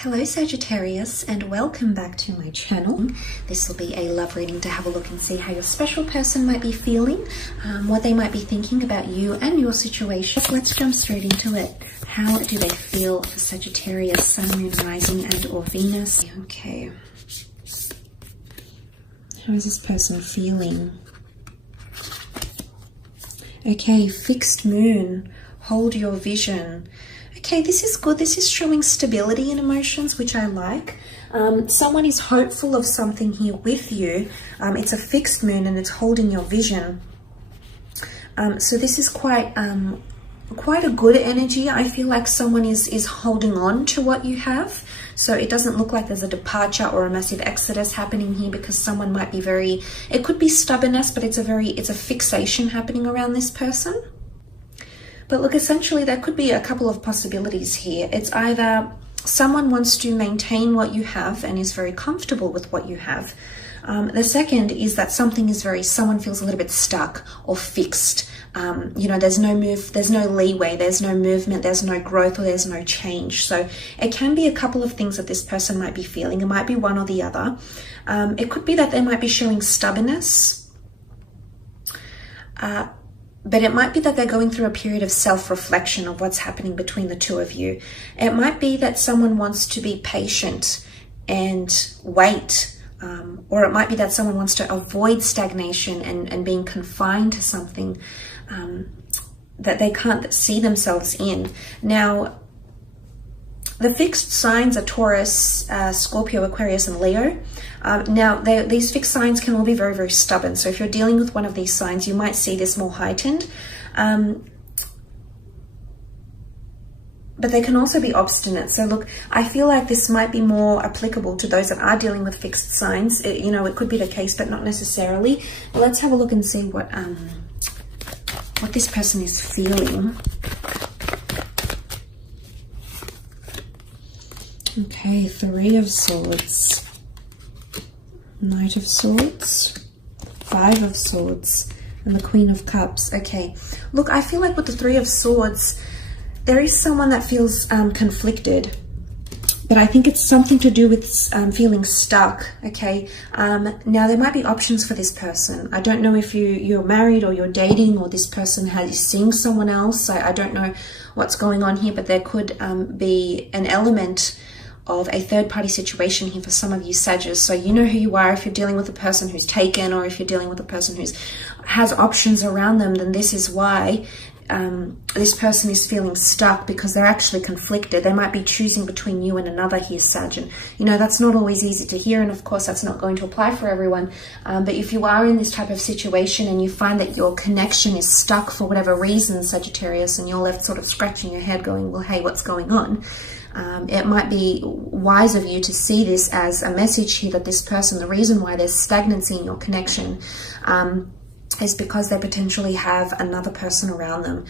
Hello Sagittarius, and welcome back to my channel. This will be a love reading to have a look and see how your special person might be feeling, what they might be thinking about you and your situation. Let's jump straight into it. How do they feel for Sagittarius, Sun, Moon, Rising and or Venus? Okay. How is this person feeling? Okay, fixed moon, hold your vision. Okay, this is good. This is showing stability in emotions, which I like. Someone is hopeful of something here with you. It's a fixed moon and it's holding your vision. So this is quite a good energy. I feel like someone is holding on to what you have. So it doesn't look like there's a departure or a massive exodus happening here, because someone might be it could be stubbornness, but it's a fixation happening around this person. But look, essentially there could be a couple of possibilities here. It's either someone wants to maintain what you have and is very comfortable with what you have. The second is that someone feels a little bit stuck or fixed. You know, there's no move, there's no leeway, there's no movement, there's no growth, or there's no change. So it can be a couple of things that this person might be feeling. It might be one or the other. It could be that they might be showing stubbornness. But it might be that they're going through a period of self-reflection of what's happening between the two of you. It might be that someone wants to be patient and wait. Or it might be that someone wants to avoid stagnation and being confined to something that they can't see themselves in. Now, the fixed signs are Taurus, Scorpio, Aquarius, and Leo. Now, these fixed signs can all be very, very stubborn. So if you're dealing with one of these signs, you might see this more heightened. But they can also be obstinate. So look, I feel like this might be more applicable to those that are dealing with fixed signs. You know, it could be the case, but not necessarily. But let's have a look and see what this person is feeling. Okay, Three of Swords, Knight of Swords, Five of Swords, and the Queen of Cups. Okay, look, I feel like with the Three of Swords, there is someone that feels conflicted, but I think it's something to do with feeling stuck. Okay, now there might be options for this person. I don't know if you're married or you're dating, or this person is seeing someone else. I don't know what's going on here, but there could be an element of a third-party situation here for some of you Sagittarius. So you know who you are. If you're dealing with a person who's taken, or if you're dealing with a person who has options around them, then this is why this person is feeling stuck, because they're actually conflicted. They might be choosing between you and another here, Sag. And you know, that's not always easy to hear, and of course that's not going to apply for everyone. But if you are in this type of situation and you find that your connection is stuck for whatever reason, Sagittarius, and you're left sort of scratching your head going, well, hey, what's going on? It might be wise of you to see this as a message here that this person, the reason why there's stagnancy in your connection is because they potentially have another person around them,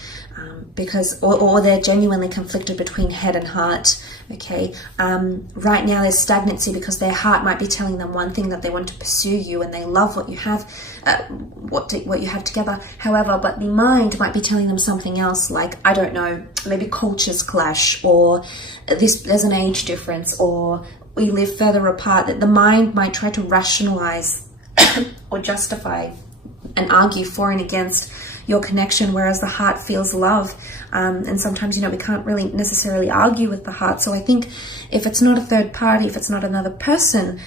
or they're genuinely conflicted between head and heart. Okay, right now there's stagnancy because their heart might be telling them one thing, that they want to pursue you and they love what you have, what you have together. However, but the mind might be telling them something else, like, I don't know, maybe cultures clash, or there's an age difference, or we live further apart. That the mind might try to rationalize or justify and argue for and against your connection, whereas the heart feels love. And sometimes, you know, we can't really necessarily argue with the heart. So I think if it's not a third party, if it's not another person,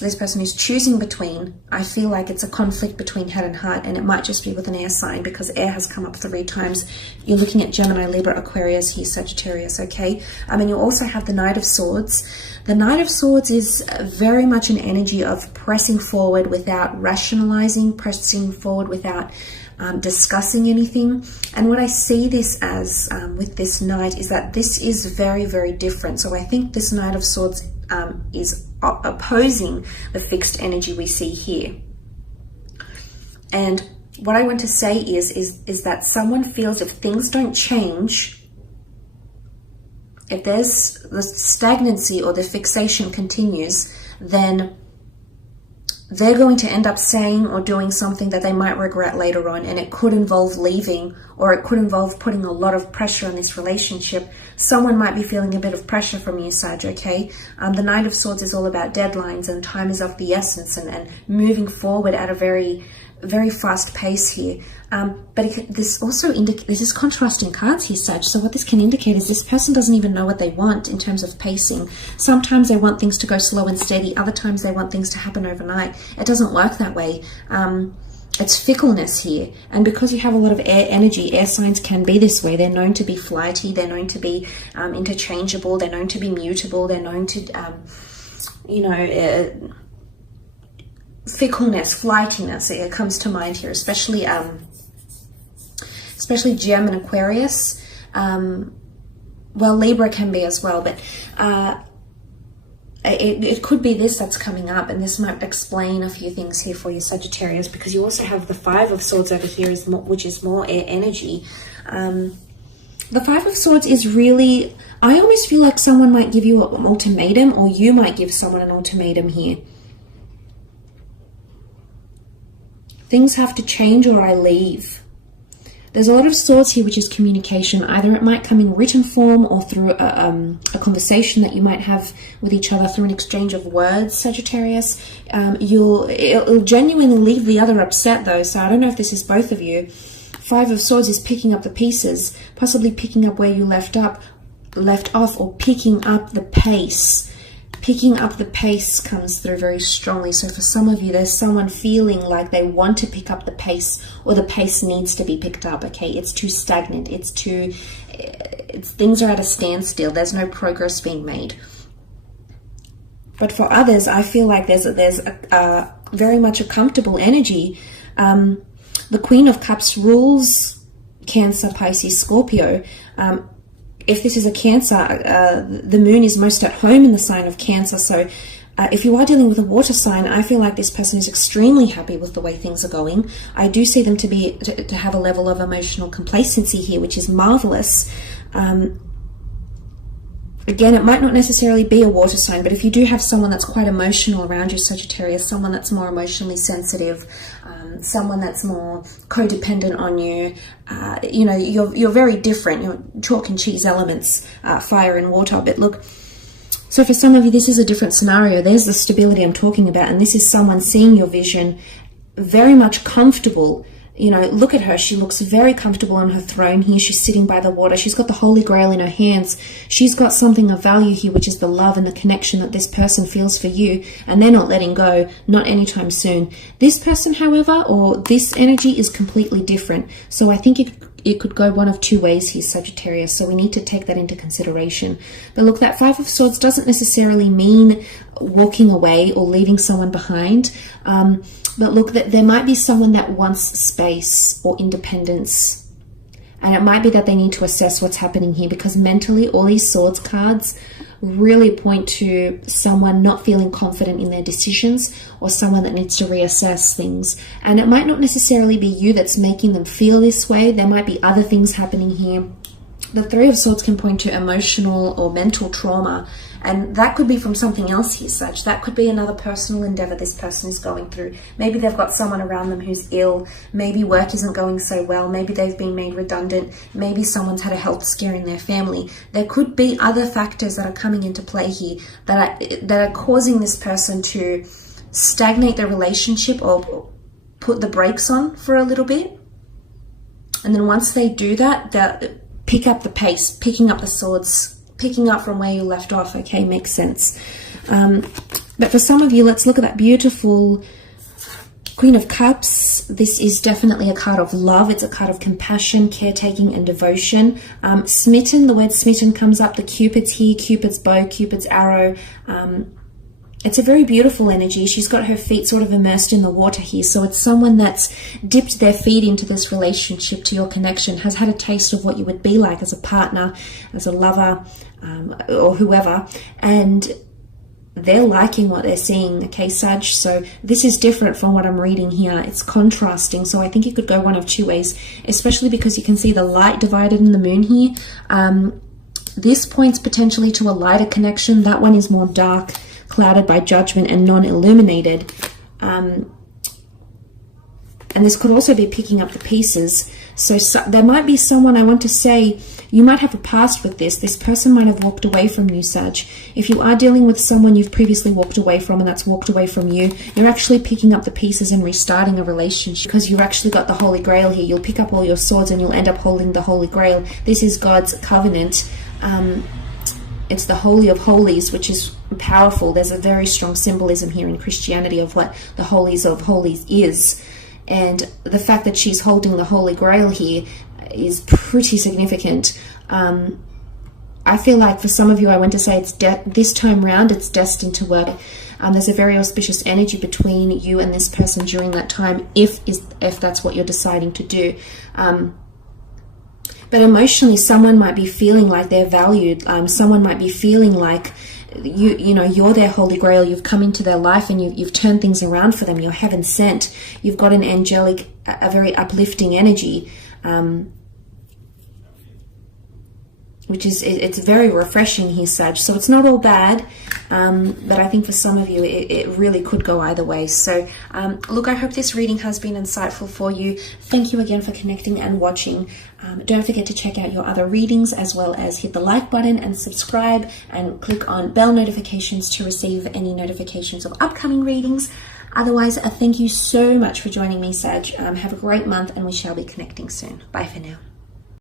this person is choosing between, I feel like it's a conflict between head and heart, and it might just be with an air sign, because air has come up 3 times. You're looking at Gemini, Libra, Aquarius here, Sagittarius, okay? And you also have the Knight of Swords. The Knight of Swords is very much an energy of pressing forward without rationalizing, pressing forward without discussing anything. And what I see this as with this Knight is that this is very, very different. So I think this Knight of Swords is opposing the fixed energy we see here. And what I want to say is that someone feels if things don't change, if there's the stagnancy or the fixation continues, then they're going to end up saying or doing something that they might regret later on, and it could involve leaving, or it could involve putting a lot of pressure on this relationship. Someone might be feeling a bit of pressure from you, Sag, okay? The Knight of Swords is all about deadlines, and time is of the essence, and moving forward at a very, very fast pace here. But this also indicates, this is contrasting cards here, Sag. So what this can indicate is this person doesn't even know what they want in terms of pacing. Sometimes they want things to go slow and steady. Other times they want things to happen overnight. It doesn't work that way. It's fickleness here. And because you have a lot of air energy, air signs can be this way. They're known to be flighty. They're known to be interchangeable. They're known to be mutable. They're known to, fickleness, flightiness, it comes to mind here, especially Gem and Aquarius. Well, Libra can be as well, but it could be this that's coming up, and this might explain a few things here for you, Sagittarius, because you also have the Five of Swords over here, which is more air energy. The Five of Swords is really, I almost feel like someone might give you an ultimatum, or you might give someone an ultimatum here. Things have to change or I leave. There's a lot of swords here, which is communication. Either it might come in written form or through a conversation that you might have with each other through an exchange of words, Sagittarius. It'll genuinely leave the other upset though, so I don't know if this is both of you. Five of Swords is picking up the pieces, possibly picking up where you left off, or picking up the pace. Picking up the pace comes through very strongly. So for some of you, there's someone feeling like they want to pick up the pace, or the pace needs to be picked up, okay? It's too stagnant. Things are at a standstill. There's no progress being made. But for others, I feel like there's a very much a comfortable energy. The Queen of Cups rules Cancer, Pisces, Scorpio. If this is a Cancer, the moon is most at home in the sign of Cancer. So if you are dealing with a water sign, I feel like this person is extremely happy with the way things are going. I do see them to have a level of emotional complacency here, which is marvelous. Again, it might not necessarily be a water sign, but if you do have someone that's quite emotional around you, Sagittarius, someone that's more emotionally sensitive, someone that's more codependent on you, you're very different. You're chalk and cheese elements, fire and water. But look, so for some of you, this is a different scenario. There's the stability I'm talking about, and this is someone seeing your vision, very much comfortable. Look at her. She looks very comfortable on her throne here. She's sitting by the water. She's got the Holy Grail in her hands. She's got something of value here, which is the love and the connection that this person feels for you, and they're not letting go, not anytime soon. This person, however, or this energy is completely different. So I think it could go one of two ways here, Sagittarius. So we need to take that into consideration. But look, that Five of Swords doesn't necessarily mean walking away or leaving someone behind. But look, there might be someone that wants space or independence. And it might be that they need to assess what's happening here, because mentally all these Swords cards really point to someone not feeling confident in their decisions, or someone that needs to reassess things. And it might not necessarily be you that's making them feel this way. There might be other things happening here. The Three of Swords can point to emotional or mental trauma, and that could be from something else here, Sag. That could be another personal endeavor this person is going through. Maybe they've got someone around them who's ill. Maybe work isn't going so well. Maybe they've been made redundant. Maybe someone's had a health scare in their family. There could be other factors that are coming into play here that are causing this person to stagnate their relationship or put the brakes on for a little bit. And then once they do that, they'll pick up the pace, picking up the swords, picking up from where you left off. Okay, makes sense. But for some of you, let's look at that beautiful Queen of Cups. This is definitely a card of love. It's a card of compassion, caretaking, and devotion. Smitten, the word smitten comes up. The Cupid's here, Cupid's bow, Cupid's arrow. It's a very beautiful energy. She's got her feet sort of immersed in the water here. So it's someone that's dipped their feet into this relationship, to your connection, has had a taste of what you would be like as a partner, as a lover, or whoever. And they're liking what they're seeing, okay, Sag? So this is different from what I'm reading here. It's contrasting. So I think it could go one of two ways, especially because you can see the light divided in the moon here. This points potentially to a lighter connection. That one is more dark, clouded by judgment and non-illuminated. And this could also be picking up the pieces. So there might be someone, I want to say, you might have a past with this. This person might have walked away from you, Sag. If you are dealing with someone you've previously walked away from and that's walked away from you, you're actually picking up the pieces and restarting a relationship, because you've actually got the Holy Grail here. You'll pick up all your swords and you'll end up holding the Holy Grail. This is God's covenant. It's the Holy of Holies, which is powerful. There's a very strong symbolism here in Christianity of what the Holies of Holies is. And the fact that she's holding the Holy Grail here is pretty significant. I feel like for some of you, I want to say it's this time round, it's destined to work. There's a very auspicious energy between you and this person during that time, if that's what you're deciding to do. But emotionally, someone might be feeling like they're valued. Someone might be feeling like you're their Holy Grail. You've come into their life and you've turned things around for them. You're heaven sent. You've got an angelic, a very uplifting energy, which is, it's very refreshing here, Sag. So it's not all bad, but I think for some of you, it really could go either way. So look, I hope this reading has been insightful for you. Thank you again for connecting and watching. Don't forget to check out your other readings, as well as hit the like button and subscribe, and click on bell notifications to receive any notifications of upcoming readings. Otherwise, thank you so much for joining me, Sag. Have a great month, and we shall be connecting soon. Bye for now.